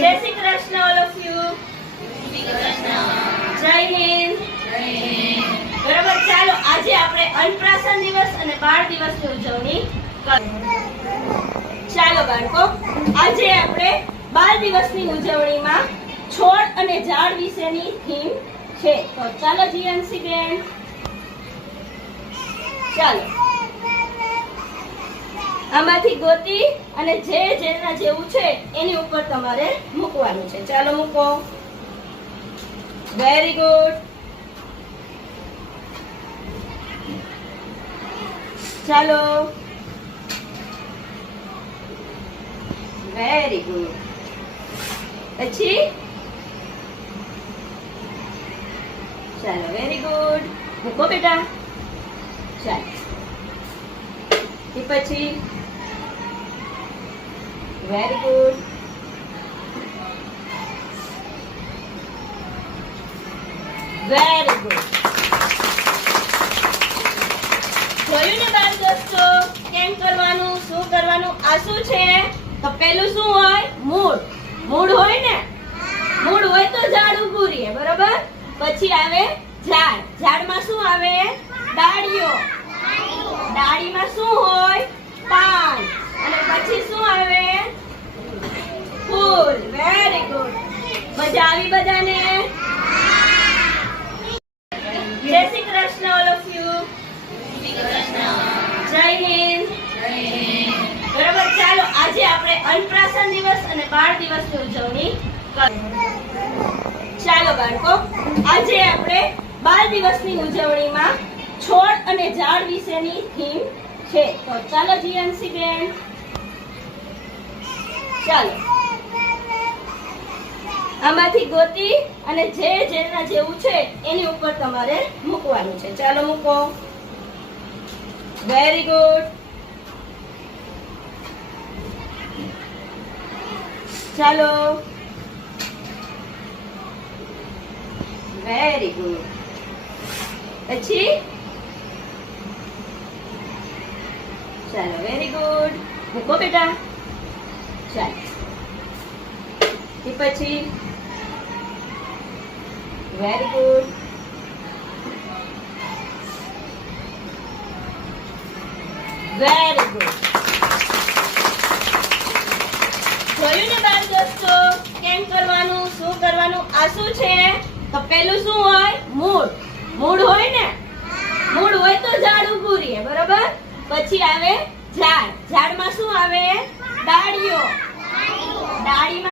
જય Shri Krishna all of you. જય હિન્દ. બરાબર, ચાલો આજે આપણે અન્નપ્રાશન દિવસ અને બાળ દિવસની ઉજવણી કરીએ. ચાલો બાળકો, આજે આપણે બાળ દિવસની ઉજવણીમાં છોડ અને ઝાડ વિશેની થીમ છે. તો ચાલો જીએનસી બેન, ચાલો આમાંથી ગોતી અને જે જેના જેવું છે એની ઉપર તમારે મૂકવાનું છે. ચાલો મૂકો. Very good. ચાલો, વેરી ગુડ. પછી ચાલો, વેરી ગુડ. મૂકો બેટા. ચાલો, એ પછી વેરી ગુડ. Very good. જોયું ને બાળ દોસ્તો, કેમ કરવાનું, શું કરવાનું? આ શું છે? તો પેલું શું હોય? મૂળ. મૂળ હોય ને, મૂળ હોય તો ઝાડ ઊભું રહે, બરોબર. પછી આવે ઝાડ. ઝાડમાં શું આવે? ડાળીઓ. ડાળીમાં શું હોય? પાન. અને પછી શું આવે? ફૂલ. Very good. મજા આવી બધાને? જય Shri Krishna all of you. જય હિન્દ. બરાબર, ચાલો આજે આપણે અન્નપ્રાશન દિવસ અને બાળ દિવસની ઉજવણી કરીએ. ચાલો બાળકો, આજે આપણે બાળ દિવસની ઉજવણીમાં છોડ અને ઝાડ વિશેની થીમ છે. તો ચાલો જીએનસી બેન, ચાલો આમાંથી ગોતી અને જે જેના જેવું છે એની ઉપર તમારે મૂકવાનું છે. ચાલો મૂકો. Very good. ચાલો, વેરી ગુડ. પછી ચાલો, વેરી ગુડ. મૂકો બેટા. ચાલો, એ પછી વેરી ગુડ. Very good. જોયું ને બાળ દોસ્તો, કેમ કરવાનું, શું કરવાનું? આ શું છે? તો પેલું શું હોય? મૂળ. મૂળ હોય ને, મૂળ હોય તો ઝાડ ઊભું રહે, બરોબર. પછી આવે ઝાડ. ઝાડમાં શું આવે? ડાળીઓ. ડાળીમાં